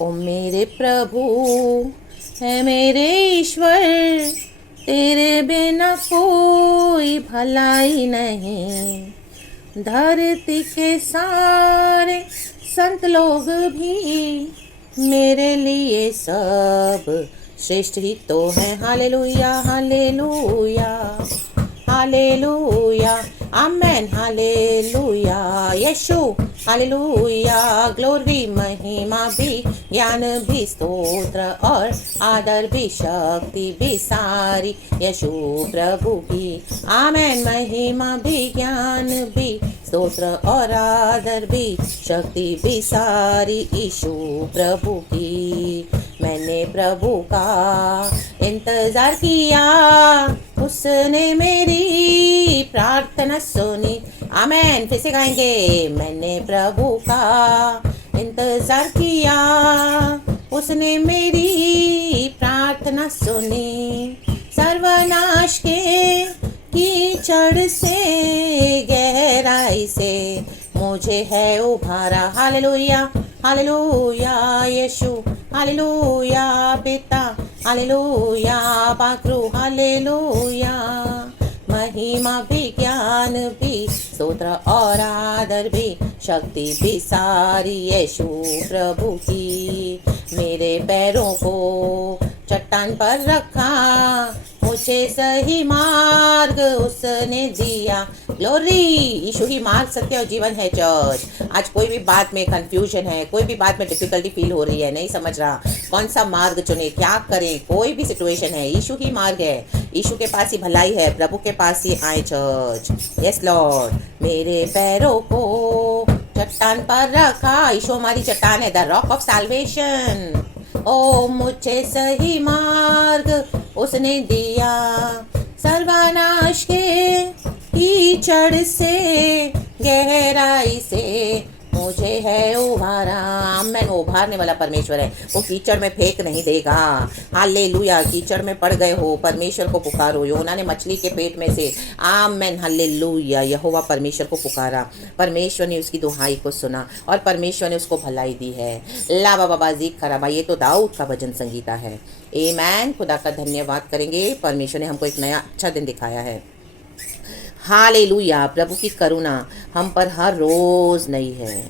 ओ मेरे प्रभु है मेरे ईश्वर, तेरे बिना कोई भलाई नहीं। धरती के सारे संत लोग भी मेरे लिए सब श्रेष्ठ ही तो है। Hallelujah hallelujah hallelujah amen hallelujah यीशु हालेलुया। ग्लोरी महिमा भी ज्ञान भी स्तोत्र और आदर भी शक्ति भी सारी यीशु प्रभु की। आमेन। महिमा भी ज्ञान भी स्तोत्र और आदर भी शक्ति भी सारी यीशु प्रभु की। मैंने प्रभु का इंतजार किया, उसने मेरी प्रार्थना सुनी। आमेन। फिर से गाएंगे। मैंने प्रभु का इंतजार किया, उसने मेरी प्रार्थना सुनी। सर्वनाश के कीचड़ से गहराई से मुझे है उभारा। हालेलुया हालेलुया यीशु हालेलुया पिता हालेलुया पाकरू हालेलुया। महिमा भी ज्ञान भी स्तोत्र और आदर भी शक्ति भी सारी यीशु प्रभु की। मेरे पैरों को चट्टान पर रखा, मुझे सही मार्ग उसने दिया। ग्लोरी। यीशु ही मार्ग सत्य और जीवन है चर्च। आज कोई भी बात में कंफ्यूजन है, कोई भी बात में डिफिकल्टी फील हो रही है, नहीं समझ रहा कौन सा मार्ग चुने, क्या करें, कोई भी सिचुएशन है, यीशु ही मार्ग है। यीशु के पास ही भलाई है, प्रभु के पास ही आए चर्च। Yes Lord. मेरे पैरों को चट्टान पर रखा, यीशु हमारी चट्टान है, द रॉक ऑफ सैल्वेशन। ओ मुझे सही मार्ग उसने दिया, सर्वनाश के कीचड़ से गहराई से मुझे है उभारा। आमेन। उभारने वाला परमेश्वर है, वो कीचड़ में फेंक नहीं देगा। हालेलुया। कीचड़ में पड़ गए हो, परमेश्वर को पुकारो। योना ने मछली के पेट में से आमेन हालेलुया यहोवा परमेश्वर को पुकारा, परमेश्वर ने उसकी दुहाई को सुना और परमेश्वर ने उसको भलाई दी है। ला बाबा बाजी खराबा। ये तो दाऊद का भजन संगीता है। आमेन। खुदा का धन्यवाद करेंगे, परमेश्वर ने हमको एक नया अच्छा दिन दिखाया है। हालेलुया। प्रभु की करुणा हम पर हर रोज नई है।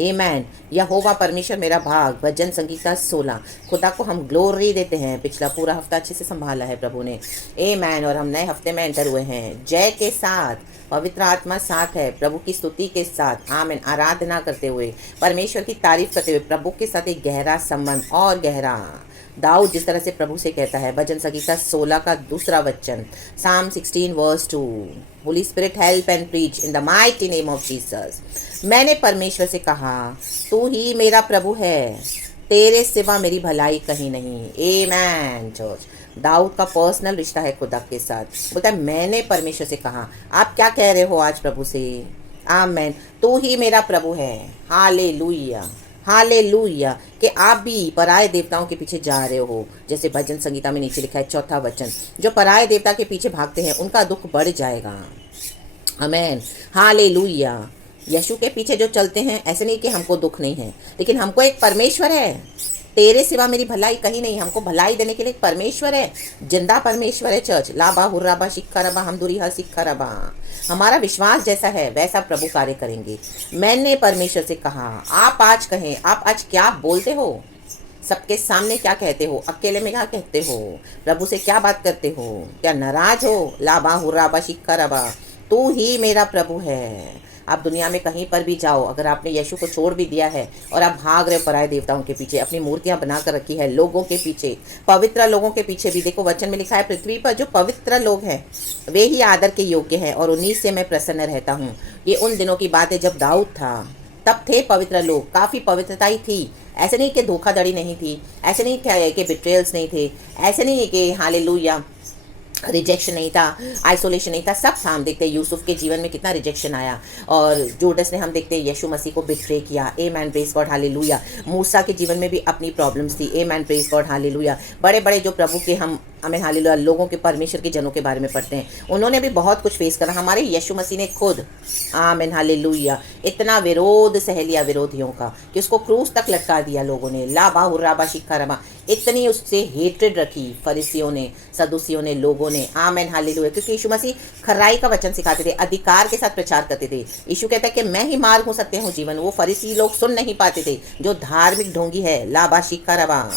आमेन। यहोवा परमेश्वर मेरा भाग। भजन संगीता 16। खुदा को हम ग्लोरी देते हैं। पिछला पूरा हफ्ता अच्छे से संभाला है प्रभु ने। आमेन। और हम नए हफ्ते में एंटर हुए हैं जय के साथ, पवित्र आत्मा साथ है, प्रभु की स्तुति के साथ। आमेन। आराधना करते हुए, परमेश्वर की तारीफ करते हुए, प्रभु के साथ एक गहरा संबंध और गहरा। दाऊद जिस तरह से प्रभु से कहता है, भजन संगीता 16 का दूसरा वचन, Psalm 16 verse 2। Holi spirit help and preach in the mighty name of Jesus. मैंने परमेश्वर से कहा, तू ही मेरा प्रभु है, तेरे सिवा मेरी भलाई कहीं नहीं। आमेन चर्च। दाऊद का पर्सनल रिश्ता है खुदा के साथ। बोलता है मैंने परमेश्वर से कहा। आप क्या कह रहे हो आज प्रभु से? आमेन। तू ही मेरा प्रभु है। Hallelujah hallelujah. कि आप भी पराये देवताओं के पीछे जा रहे हो, जैसे भजन संगीता में नीचे लिखा है 4था वचन, जो पराये देवता के पीछे भागते हैं उनका दुख बढ़ जाएगा। आमेन। हालेलुया। यीशु के पीछे जो चलते हैं, ऐसे नहीं कि हमको दुख नहीं है, लेकिन हमको एक परमेश्वर है, तेरे सिवा मेरी भलाई कहीं नहीं। हमको भलाई देने के लिए एक परमेश्वर है, जिंदा परमेश्वर है चर्च। लाबा हुर्राबा शिक्खा रबा हमदुरी हा सिक्खा रबा। हमारा विश्वास जैसा है वैसा प्रभु कार्य करेंगे। मैंने परमेश्वर से कहा। आप आज कहें, आप आज क्या बोलते हो? सबके सामने क्या कहते हो? अकेले में क्या कहते हो? प्रभु से क्या बात करते हो? क्या नाराज हो? लाबा हुर्राबा शिक्खा रबा। तू ही मेरा प्रभु है। आप दुनिया में कहीं पर भी जाओ, अगर आपने यीशु को छोड़ भी दिया है और आप भाग रहे हो पराये देवताओं के पीछे, अपनी मूर्तियां बना कर रखी है लोगों के पीछे, पवित्र लोगों के पीछे भी, देखो वचन में लिखा है, पृथ्वी पर जो पवित्र लोग हैं वे ही आदर के योग्य हैं और उन्हीं से मैं प्रसन्न रहता हूँ। ये उन दिनों की बात है जब दाऊद था, तब थे पवित्र लोग, काफ़ी पवित्रता ही थी। ऐसे नहीं कि धोखाधड़ी नहीं थी, ऐसे नहीं कि बिट्रेयल्स नहीं थे, ऐसे नहीं कि हालेलुया रिजेक्शन नहीं था, आइसोलेशन नहीं था, सब था। हम देखते हैं यूसुफ के जीवन में कितना रिजेक्शन आया, और जूडस ने हम देखते हैं यीशु मसीह को बिट्रे किया। Amen praise God hallelujah. मूसा के जीवन में भी अपनी प्रॉब्लम्स थी। Amen praise God hallelujah. बड़े बड़े जो प्रभु के हम हमें हालेलुया लोगों के परमेश्वर के जनों के बारे में पढ़ते हैं, उन्होंने भी बहुत कुछ फेस करा। हमारे यीशु मसीह ने खुद आमीन हालेलुया इतना विरोध सह लिया विरोधियों का कि उसको क्रूस तक लटका दिया लोगों ने। लाबा हुर्राबा शिखा रमा, इतनी उससे हेट्रेड रखी फरीसियों ने, सदूसियों ने, लोगों ने। आमीन हालेलुया, क्योंकि यीशु मसीह खराई का वचन सिखाते थे, अधिकार के साथ प्रचार करते थे। यीशु कहता है कि मैं ही मार्ग हूँ, सत्य हूँ, जीवन। वो फरीसी लोग सुन नहीं पाते थे, जो धार्मिक ढोंगी है। लाबा शिखा रवा,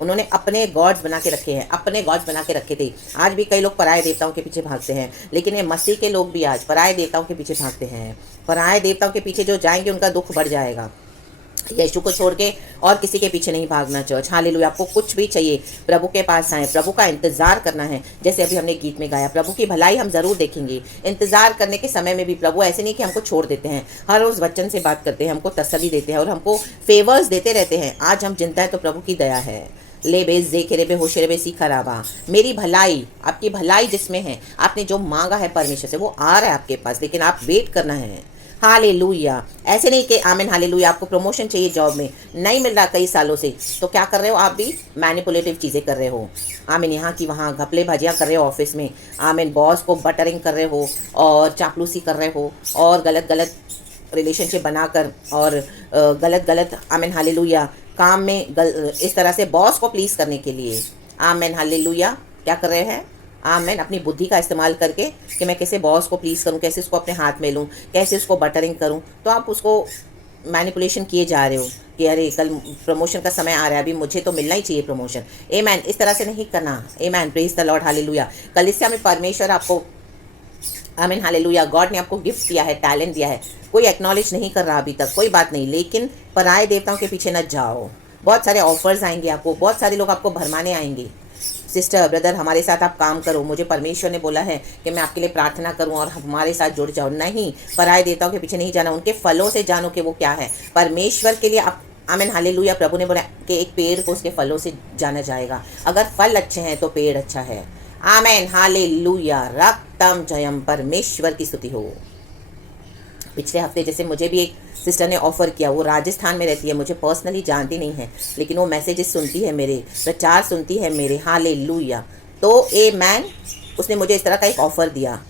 उन्होंने अपने गॉड्स बना के रखे हैं, अपने गॉड्स बना के रखे थे। आज भी कई लोग पराये देवताओं के पीछे भागते हैं, लेकिन ये मसीह के लोग भी आज पराये देवताओं के पीछे भागते हैं। पराये देवताओं के पीछे जो जाएंगे उनका दुख बढ़ जाएगा। यीशु को छोड़ के और किसी के पीछे नहीं भागना चर्च। हालेलुया, आपको कुछ भी चाहिए प्रभु के पास आए, प्रभु का इंतजार करना है। जैसे अभी हमने गीत में गाया, प्रभु की भलाई हम जरूर देखेंगे। इंतजार करने के समय में भी प्रभु ऐसे नहीं कि हमको छोड़ देते हैं, हर रोज वचन से बात करते हैं, हमको तसल्ली देते हैं और हमको फेवर्स देते रहते हैं। आज हम जिंदा है तो प्रभु की दया है। ले बे जेखे बे होशे बे सीखा राबा, मेरी भलाई, आपकी भलाई जिसमें है, आपने जो मांगा है परमेश्वर से वो आ रहा है आपके पास, लेकिन आप वेट करना है। हालेलुया, ऐसे नहीं कि आमीन हालेलुया आपको प्रमोशन चाहिए, जॉब में नहीं मिल रहा कई सालों से, तो क्या कर रहे हो आप भी मैनिपुलेटिव चीज़ें कर रहे हो। आमीन, यहाँ की वहाँ घपले भाजियाँ कर रहे हो ऑफिस में। आमीन, बॉस को बटरिंग कर रहे हो और चापलूसी कर रहे हो और गलत गलत रिलेशनशिप बनाकर और गलत गलत आमीन हालेलुया काम में इस तरह से बॉस को प्लीज़ करने के लिए आमीन हालेलुया क्या कर रहे हैं। आमीन, अपनी बुद्धि का इस्तेमाल करके कि मैं कैसे बॉस को प्लीज़ करूं, कैसे उसको अपने हाथ में लूं, कैसे उसको बटरिंग करूं, तो आप उसको मैनिपुलेशन किए जा रहे हो कि अरे कल प्रमोशन का समय आ रहा है, अभी मुझे तो मिलना ही चाहिए प्रमोशन। आमीन, इस तरह से नहीं करना। आमीन, प्रेज द लॉर्ड, हालेलुया। कलीसिया में परमेश्वर आपको आमीन हालेलुया गॉड ने आपको गिफ्ट दिया है, टैलेंट दिया है, कोई एक्नॉलेज नहीं कर रहा अभी तक, कोई बात नहीं, लेकिन पराये देवताओं के पीछे न जाओ। बहुत सारे ऑफर्स आएंगे आपको, बहुत सारे लोग आपको भरमाने आएंगे। सिस्टर ब्रदर हमारे साथ आप काम करो, मुझे परमेश्वर ने बोला है कि मैं आपके लिए प्रार्थना करूं और हमारे साथ जुड़ जाओ। नहीं, पराये देवताओं के पीछे नहीं जाना, उनके फलों से जानो कि वो क्या है। परमेश्वर के लिए आप आमीन हालेलुया, प्रभु ने बोला कि एक पेड़ को उसके फलों से जाना जाएगा। अगर फल अच्छे हैं तो पेड़ अच्छा है। आमीन हालेलुया, रक्तम जयम, परमेश्वर की स्तुति हो। पिछले हफ्ते जैसे मुझे भी एक सिस्टर ने ऑफ़र किया, वो राजस्थान में रहती है, मुझे पर्सनली जानती नहीं है, लेकिन वो मैसेजेस सुनती है मेरे, प्रचार सुनती है मेरे। हालेलुया, तो मैन उसने मुझे इस तरह का एक ऑफ़र दिया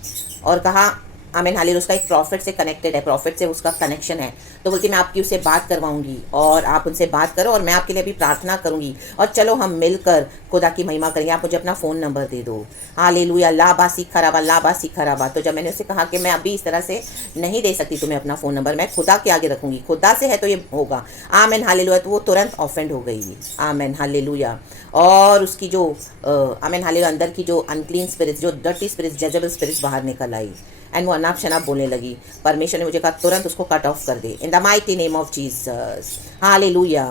और कहा आमीन हालेलुया उसका एक प्रॉफिट से कनेक्टेड है, प्रॉफिट से उसका कनेक्शन है। तो बोलती मैं आपकी उससे बात करवाऊंगी और आप उनसे बात करो और मैं आपके लिए भी प्रार्थना करूंगी और चलो हम मिलकर खुदा की महिमा करेंगे। आप मुझे अपना फ़ोन नंबर दे दो। हालेलुया, लाबा सीखा राबा। तो जब मैंने उससे कहा कि मैं अभी इस तरह से नहीं दे सकती तुम्हें अपना फ़ोन नंबर, मैं खुदा के आगे रखूंगी, खुदा से है तो ये होगा। आमीन हालेलुया, तो वो तुरंत ऑफेंड हो गई। आमीन हालेलुया, और उसकी जो आमीन हालेलुया अंदर की जो अनक्लीन स्पिरिट, जो डर्टी स्पिरिट, जेजेबल स्पिरिट बाहर निकल आई एंड वो अनाप शनाप बोलने लगी। परमेश्वर ने मुझे कहा तुरंत उसको कट ऑफ कर दे in the mighty name of Jesus. Hallelujah,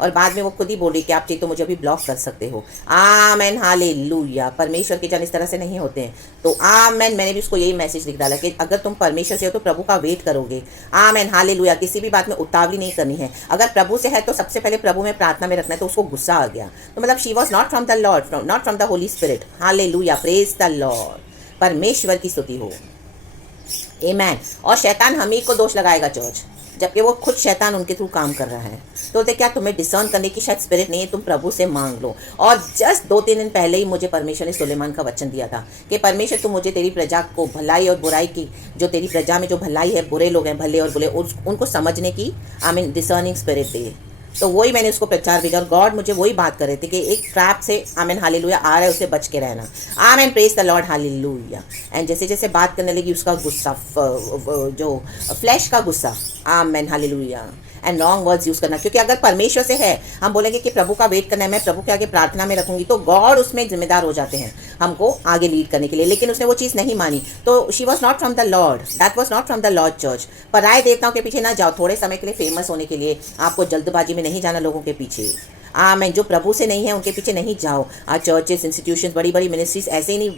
और बाद में वो खुद ही बोल रही कि आप चाहिए तो मुझे अभी ब्लॉक कर सकते हो। आमेन हालेलुया, परमेश्वर के जन इस तरह से नहीं होते हैं। तो आमेन, मैंने भी उसको यही मैसेज लिख डाला कि अगर तुम परमेश्वर से हो तो प्रभु का वेट करोगे। आमेन हालेलुया, किसी भी बात में उतावली नहीं करनी है। अगर प्रभु से है तो सबसे पहले प्रभु में प्रार्थना में रखना है। तो उसको गुस्सा आ गया, तो मतलब she was not from the Lord, not from the Holi spirit. Hallelujah, praise the Lord, परमेश्वर की स्तुति हो। आमेन। और शैतान हम ही को दोष लगाएगा चर्च, जबकि वो खुद शैतान उनके थ्रू काम कर रहा है। तो बोलते क्या तुम्हें डिसर्न करने की शायद स्पिरिट नहीं है, तुम प्रभु से मांग लो। और जस्ट 2-3 दिन पहले ही मुझे परमेश्वर ने सुलेमान का वचन दिया था कि परमेश्वर तुम मुझे तेरी प्रजा को भलाई और बुराई की, जो तेरी प्रजा में जो भलाई है, बुरे लोग हैं, भले और बुरे, उनको समझने की आमीन डिसर्निंग स्पिरिट दे। तो वही मैंने उसको प्रचार भेजा और गॉड मुझे वही बात कर रहे थे कि एक ट्रैप से आमीन हालेलुया आ रहा है, उसे बच के रहना। आमीन, praise the Lord, hallelujah. And जैसे जैसे बात करने लगी उसका गुस्सा, जो फ्लैश का गुस्सा, आमीन hallelujah, and wrong words use करना। क्योंकि अगर परमेश्वर से है, हम बोलेंगे कि प्रभु का वेट करना है, मैं प्रभु के आगे प्रार्थना में रखूंगी, तो गॉड उसमें जिम्मेदार हो जाते हैं हमको आगे लीड करने के लिए। लेकिन उसने वो चीज़ नहीं मानी, तो she was not from the lord, that was not from the lord church. पराये देवताओं के पीछे ना जाओ। थोड़े समय के लिए फेमस होने के लिए आपको जल्दबाजी में नहीं जाना लोगों के पीछे। आमीन, जो प्रभु से नहीं है उनके पीछे नहीं जाओ। आज चर्चेस, इंस्टीट्यूशंस, बड़ी बड़ी मिनिस्ट्रीज ऐसे ही नहीं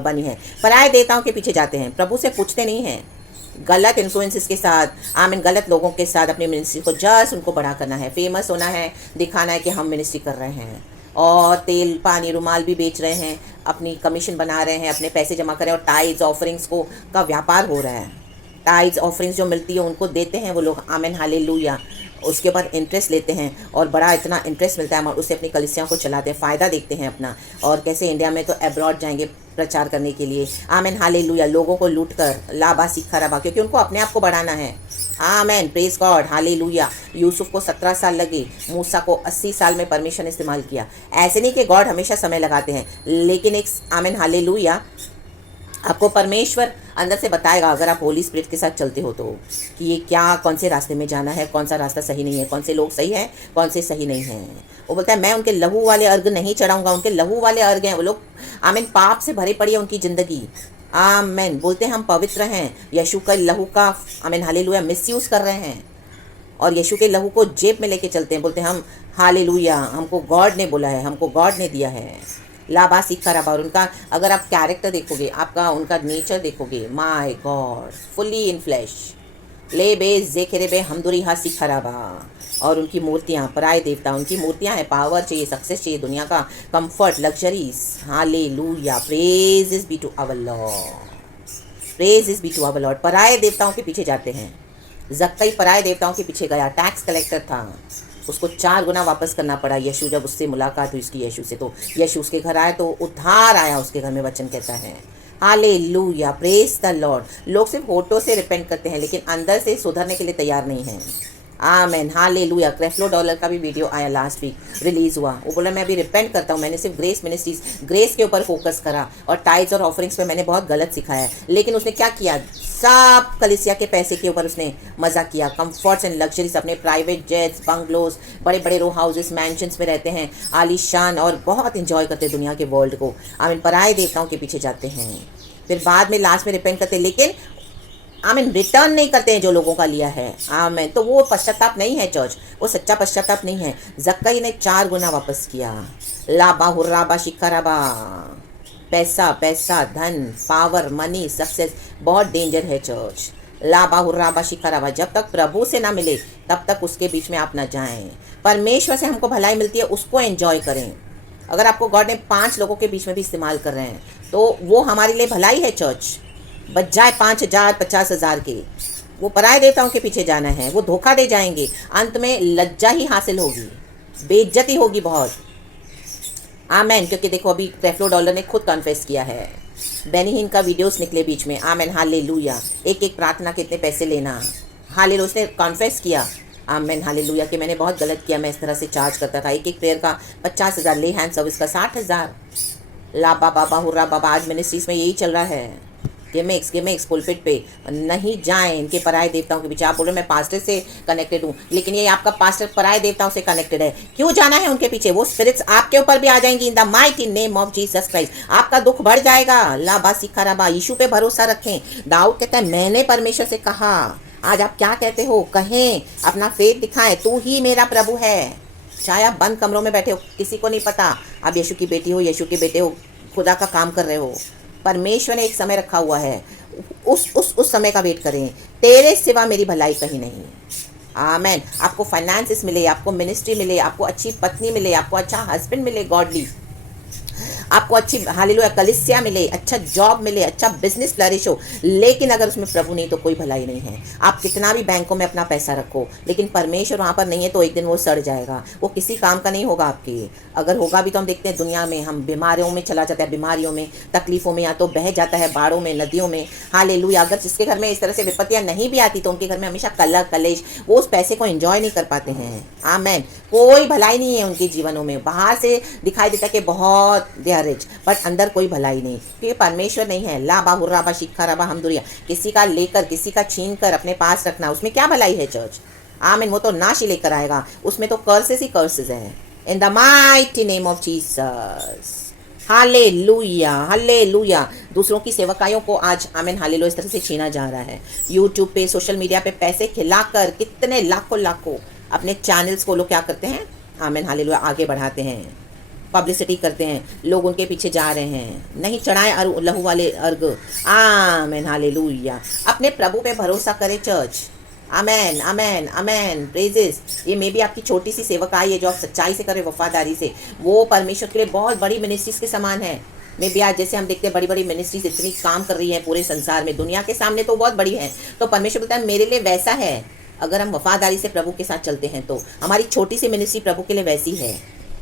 बनी है, पराये देवताओं के पीछे जाते हैं, प्रभु से पूछते नहीं हैं। गलत इन्फ्लुएंसेस के साथ, आमीन, गलत लोगों के साथ अपनी मिनिस्ट्री को जस्ट उनको बड़ा करना है, फेमस होना है, दिखाना है कि हम मिनिस्ट्री कर रहे हैं, और तेल पानी रुमाल भी बेच रहे हैं, अपनी कमीशन बना रहे हैं, अपने पैसे जमा कर रहे हैं, और टाइड्स ऑफरिंग्स को का व्यापार हो रहा है। टाइड्स ऑफरिंग्स जो मिलती है उनको देते हैं वो लोग। आमीन हालेलुया, उसके ऊपर इंटरेस्ट लेते हैं और बड़ा इतना इंटरेस्ट मिलता है, हम उससे अपनी कलिसियाओं को चलाते हैं, फ़ायदा देखते हैं अपना। और कैसे इंडिया में तो अब्रॉड जाएंगे प्रचार करने के लिए। Amen hallelujah. लोगों को लूट कर लाबा सीखा रबा, क्योंकि उनको अपने आप को बढ़ाना है। आमेन, प्रेज गॉड, हालेलुया। यूसुफ को 17 साल लगे, मूसा को 80 साल में परमिशन इस्तेमाल किया। ऐसे नहीं कि गॉड हमेशा समय लगाते हैं, लेकिन एक आमेन हालेलुया आपको परमेश्वर अंदर से बताएगा, अगर आप होली स्पिरिट के साथ चलते हो तो, कि ये क्या, कौन से रास्ते में जाना है, कौन सा रास्ता सही नहीं है, कौन से लोग सही हैं, कौन से सही नहीं हैं। वो बोलता है मैं उनके लहू वाले अर्घ नहीं चढ़ाऊंगा। उनके लहू वाले अर्घ हैं वो लोग, आमीन, पाप से भरे पड़ी है उनकी ज़िंदगी। आमीन, बोलते हैं हम पवित्र हैं, यीशु का लहू का आमीन हालेलुया मिसयूज़ कर रहे हैं और यीशु के लहू को जेब में लेके चलते हैं। बोलते हैं हम हालेलुया, हमको गॉड ने बोला है, हमको गॉड ने दिया है। लाबासी खराबा। और उनका अगर आप कैरेक्टर देखोगे, आपका उनका नेचर देखोगे, my God, fully in flash, ले बे जेखेरे बे हमदुरी हासी खराबा। और उनकी मूर्तियाँ, पराए देवता, उनकी मूर्तियाँ हैं। पावर चाहिए, सक्सेस चाहिए, दुनिया का comfort, luxuries. Hallelujah, praise is be to our lord, praise is be to our lord. पराए देवताओं के पीछे जाते हैं। जक्कई पराए देवताओं के पीछे गया, टैक्स कलेक्टर था, उसको 4 गुना वापस करना पड़ा। यीशु जब उससे मुलाकात हुई उसकी यीशु से, तो यीशु उसके घर आया तो उद्धार आया उसके घर में, वचन कहता है। Hallelujah, praise the Lord. लोग सिर्फ होठों से रिपेंट करते हैं, लेकिन अंदर से सुधरने के लिए तैयार नहीं हैं। आमेन, हालेलुया। क्रेफ्लो डॉलर का भी वीडियो आया, लास्ट वीक रिलीज़ हुआ। वो बोला मैं अभी रिपेंट करता हूँ, मैंने सिर्फ ग्रेस मिनिस्ट्रीज, ग्रेस के ऊपर फोकस करा और टाइड्स और ऑफरिंग्स पे मैंने बहुत गलत सिखाया है। लेकिन उसने क्या किया, सब कलिसिया के पैसे के ऊपर उसने मज़ा किया। कंफर्ट्स एंड लग्जरीज, अपने प्राइवेट जेट्स, बंगलोज, बड़े बड़े रो हाउसेस, मैंशंस में रहते हैं, आलीशान, और बहुत इंजॉय करते हैं दुनिया के वर्ल्ड को। आमीन, पराए देवताओं के पीछे जाते हैं, फिर बाद में लास्ट में रिपेंट करते हैं, लेकिन आमीन रिटर्न नहीं करते हैं जो लोगों का लिया है। आमीन, तो वो पश्चाताप नहीं है चर्च, वो सच्चा पश्चाताप नहीं है। जक्कई ने 4 गुना वापस किया। लाबा हुर्राबा शिखराबा। पैसा, पैसा, धन, पावर, मनी, सक्सेस बहुत डेंजर है चर्च। लाबा हुर्राबा शिखराबा। जब तक प्रभु से ना मिले तब तक उसके बीच में आप ना जाएं। परमेश्वर से हमको भलाई मिलती है, उसको एंजॉय करें। अगर आपको गॉड ने 5 लोगों के बीच में भी इस्तेमाल कर रहे हैं तो वो हमारे लिए भलाई है चर्च। बजाय 5,000 50,000 के, वो पराए देवताओं के पीछे जाना है, वो धोखा दे जाएंगे। अंत में लज्जा ही हासिल होगी, बेइज्जती होगी बहुत। आमेन, क्योंकि देखो अभी क्रेफ्लो डॉलर ने खुद कन्फेस किया है, बेनी हिन का वीडियोस निकले बीच में। आमेन, हालेलुया। एक प्रार्थना के इतने पैसे लेना, हालेलुया, उसने कन्फेस किया। आमेन, हालेलुया, कि मैंने बहुत गलत किया, मैं इस तरह से चार्ज करता था। एक प्रेयर का 50,000, ले हैंड सर्विस का 60,000। लाबा बाबा हुर्रा बाबा। आज मिनिस्ट्रीज में यही चल रहा है। गेमेक्स पुलपिट पे नहीं जाएं इनके पराए देवताओं के पीछे। आप बोलो मैं पास्टर से कनेक्टेड हूँ, लेकिन ये आपका पास्टर पराए देवताओं से कनेक्टेड है। क्यों जाना है उनके पीछे? वो स्पिरिट्स आपके ऊपर भी आ जाएंगी इन the mighty name of Jesus Christ. आपका दुख बढ़ जाएगा। लाबा सिखाराबा। यीशु पे भरोसा रखें। दाऊद कहता है मैंने परमेश्वर से कहा। आज आप क्या कहते हो? कहें, अपना फेथ दिखाएं, तू ही मेरा प्रभु है। चाहे आप बंद कमरों में बैठे हो, किसी को नहीं पता आप यीशु की बेटी हो, यीशु के बेटे हो, खुदा का काम कर रहे हो। परमेश्वर ने एक समय रखा हुआ है, उस समय का वेट करें। तेरे सिवा मेरी भलाई कहीं नहीं। आमेन। आपको फाइनेंसेस मिले, आपको मिनिस्ट्री मिले, आपको अच्छी पत्नी मिले, आपको अच्छा हस्बैंड मिले गॉडली, आपको अच्छी हालेलुया कलिसिया मिले, अच्छा जॉब मिले, अच्छा बिजनेस फ्लरिश हो, लेकिन अगर उसमें प्रभु नहीं तो कोई भलाई नहीं है। आप कितना भी बैंकों में अपना पैसा रखो, लेकिन परमेश्वर वहाँ पर नहीं है तो एक दिन वो सड़ जाएगा, वो किसी काम का नहीं होगा आपके। अगर होगा भी तो हम देखते हैं दुनिया में, हम बीमारियों में चला जाता है, बीमारियों में, तकलीफों में, या तो बह जाता है बाढ़ों में, नदियों में। हालेलुया। अगर जिसके घर में इस तरह से विपत्तियाँ नहीं भी आती तो उनके घर में हमेशा कलह कलेश, वो उस पैसे को एंजॉय नहीं कर पाते हैं। आमेन। कोई भलाई नहीं है उनके जीवनों में। बाहर से दिखाई देता है कि बहुत रिच, बट अंदर कोई भलाई नहीं, क्योंकि परमेश्वर नहीं है। लाबा हुर्राबा शिखाराबा हमदुरिया। किसी का लेकर, किसी का छीन कर अपने पास रखना, उसमें क्या भलाई है चर्च? आमीन। वो तो नाश ही लेकर आएगा, उसमें तो कर्सेस ही कर्सेस हैं। इन the mighty name of Jesus. Hallelujah, hallelujah. दूसरों की सेवकाइयों को आज आमीन हालेलुया इस तरह से छीना जा रहा है। यूट्यूब पे, सोशल मीडिया पे पैसे खिलाकर कितने लाखों अपने चैनल्स को लोग क्या करते हैं? आमीन हालेलुया आगे बढ़ाते हैं, पब्लिसिटी करते हैं, लोग उनके पीछे जा रहे हैं। नहीं चढ़ाए लहू वाले अर्घ। Amen hallelujah. अपने प्रभु पे भरोसा करे चर्च। आमेन, आमेन, आमेन, प्रेजेस। ये मे भी आपकी छोटी सी सेवकाई है जो आप सच्चाई से करें, वफादारी से, वो परमेश्वर के लिए बहुत बड़ी मिनिस्ट्रीज के समान है। मे भी आज जैसे हम देखते हैं बड़ी बड़ी मिनिस्ट्रीज इतनी काम कर रही हैं पूरे संसार में, दुनिया के सामने तो बहुत बड़ी है, तो परमेश्वर बोलता है मेरे लिए वैसा है। अगर हम वफादारी से प्रभु के साथ चलते हैं तो हमारी छोटी सी मिनिस्ट्री प्रभु के लिए वैसी है।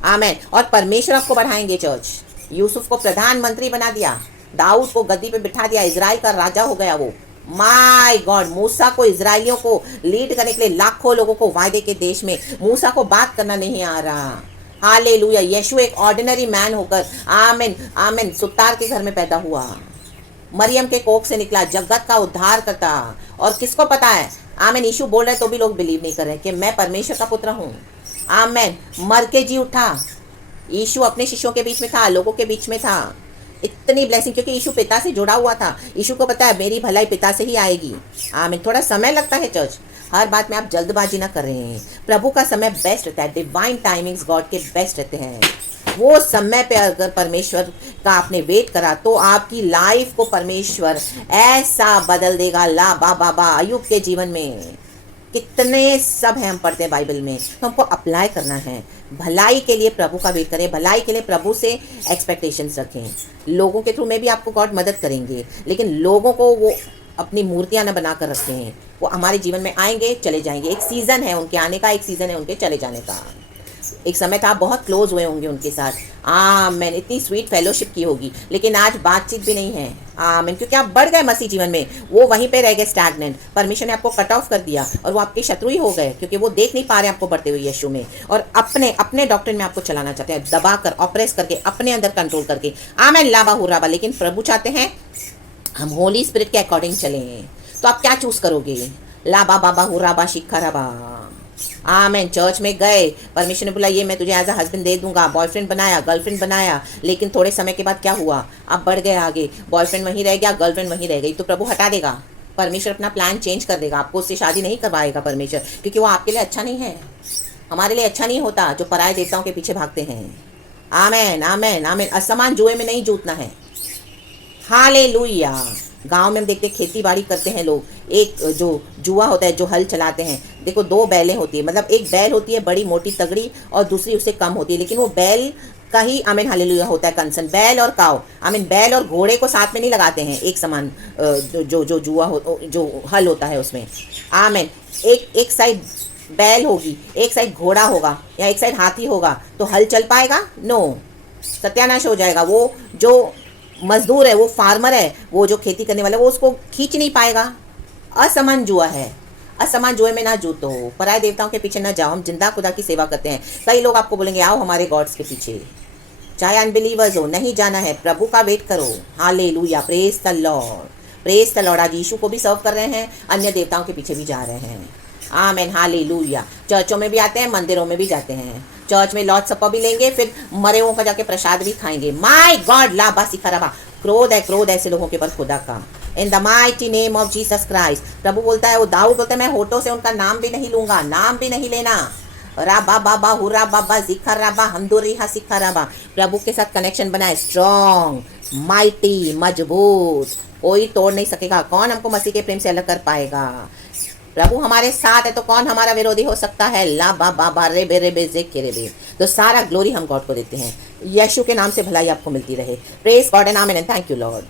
आमेन। और परमेश्वर आपको बढ़ाएंगे चर्च। यूसुफ को प्रधानमंत्री बना दिया, दाऊद को गद्दी पे बिठा दिया, इजराइल का राजा हो गया वो। माय गॉड, मूसा को इजराइलियों को लीड करने के लिए लाखों लोगों को वायदे के देश में, मूसा को बात करना नहीं आ रहा। हालेलुया। यीशु एक ऑर्डिनरी मैन होकर, आमीन आमीन, सुतार के घर में पैदा हुआ, मरियम के कोख से निकला, जगत का उद्धार करता। और किसको पता है, आमीन, यीशु बोल रहे तो भी लोग बिलीव नहीं कर रहे कि मैं परमेश्वर का पुत्र हूँ। आमीन। मर के जी उठा। यीशु अपने शिष्यों के बीच में था, लोगों के बीच में था। इतनी ब्लेसिंग, क्योंकि यीशु पिता से जुड़ा हुआ था। यीशु को पता है मेरी भलाई पिता से ही आएगी। आमीन। थोड़ा समय लगता है चर्च, हर बात में आप जल्दबाजी ना कर रहे हैं। प्रभु का समय बेस्ट रहता है, डिवाइन टाइमिंग्स गॉड के बेस्ट रहते हैं। वो समय पे अगर परमेश्वर का आपने वेट करा तो आपकी लाइफ को परमेश्वर ऐसा बदल देगा। ला बाबा अय्यूब के जीवन में कितने सब है, हम पढ़ते हैं बाइबल में, तो हमको अप्लाई करना है। भलाई के लिए प्रभु का वेट करें, भलाई के लिए प्रभु से एक्सपेक्टेशंस रखें। लोगों के थ्रू में भी आपको गॉड मदद करेंगे, लेकिन लोगों को वो अपनी मूर्तियां न बना कर रखते हैं। वो हमारे जीवन में आएंगे, चले जाएंगे। एक सीज़न है उनके आने का, एक सीज़न है उनके चले जाने का। एक समय था आप बहुत क्लोज हुए होंगे उनके साथ, मैंने इतनी स्वीट फेलोशिप की होगी, लेकिन आज बातचीत भी नहीं है। मैंने, क्योंकि आप बढ़ गए मसीह जीवन में, वो वहीं पे रह गए स्टैग्नेंट। परमेश्वर ने आपको कट ऑफ कर दिया और वो आपके शत्रु ही हो गए, क्योंकि वो देख नहीं पा रहे आपको बढ़ते हुए यीशु में, और अपने डॉक्टर में आपको चलाना चाहते हैं, दबा कर, ऑपरेस करके, अपने अंदर कंट्रोल करके। आमेन, लाबा हुर्राबा। लेकिन प्रभु चाहते हैं हम होली स्पिरिट के अकॉर्डिंग चलें। तो आप क्या चूज करोगे? लाबा बाबा हुर्राबा शिखराबा। आमेन। चर्च में गए, परमेश्वर ने बोला ये मैं तुझे एज अ हस्बैंड दे दूंगा, बॉयफ्रेंड बनाया, गर्लफ्रेंड बनाया, लेकिन थोड़े समय के बाद क्या हुआ? आप बढ़ गए आगे, बॉयफ्रेंड वहीं रह गया, गर्लफ्रेंड वहीं रह गई, तो प्रभु हटा देगा। परमेश्वर अपना प्लान चेंज कर देगा, आपको उससे शादी नहीं करवाएगा परमेश्वर, क्योंकि वो आपके लिए अच्छा नहीं है, हमारे लिए अच्छा नहीं होता जो पराये देवताओं के पीछे भागते हैं। आमेन आमेन आमेन। असमान जुए में नहीं जूतना है। हालेलुया। गांव में हम देखते हैं खेती बाड़ी करते हैं लोग, एक जो जुआ होता है, जो हल चलाते हैं, देखो दो बैलें होती है, मतलब एक बैल होती है बड़ी मोटी तगड़ी और दूसरी उससे कम होती है, लेकिन वो बैल का ही आमीन हालेलुया होता है कंसर्न। बैल और काव, आमीन, बैल और घोड़े को साथ में नहीं लगाते हैं एक समान, जो जुआ हो, जो हल होता है उसमें। आमीन। एक साइड बैल होगी, एक साइड घोड़ा होगा, या एक साइड हाथी होगा, तो हल चल पाएगा? नो, सत्यानाश हो जाएगा। वो जो मजदूर है, वो फार्मर है, वो जो खेती करने वाला है, वो उसको खींच नहीं पाएगा। असमान जुआ है। असमान जुए में ना जूतो, पराये देवताओं के पीछे ना जाओ। हम जिंदा खुदा की सेवा करते हैं। कई लोग आपको बोलेंगे आओ हमारे गॉड्स के पीछे, चाहे अनबिलीवर्स हो, नहीं जाना है, प्रभु का वेट करो। Hallelujah, praise the Lord, praise the Lord. आज यीशु को भी सर्व कर रहे हैं, अन्य देवताओं के पीछे भी जा रहे हैं। Amen hallelujah. चर्चों में भी आते हैं, मंदिरों में भी जाते हैं। चर्च में लॉर्ड सप्पर भी लेंगे, फिर मरे हुओं का जाके प्रसाद भी खाएंगे। माय गॉड, लाबा सिखराबा। क्रोध है, क्रोध ऐसे लोगों के ऊपर खुदा का। In the mighty name of Jesus Christ. प्रभु बोलता है, वो दाऊद बोलता है मैं होठों से उनका नाम भी नहीं लूंगा, नाम भी नहीं लेना। राबा बाबा हुरा बाबा जिखर राबा हमदुरिहा सिखा राबा। प्रभु के साथ कनेक्शन बनाए, स्ट्रॉन्ग, माइटी, मजबूत, कोई तोड़ नहीं सकेगा। कौन हमको मसीह के प्रेम से अलग कर पाएगा? प्रभु हमारे साथ है तो कौन हमारा विरोधी हो सकता है? ला बाबा रेबे रेबे जे के रेबे। तो सारा ग्लोरी हम गॉड को देते हैं। यीशु के नाम से भलाई आपको मिलती रहे। Praise God and amen and thank you Lord.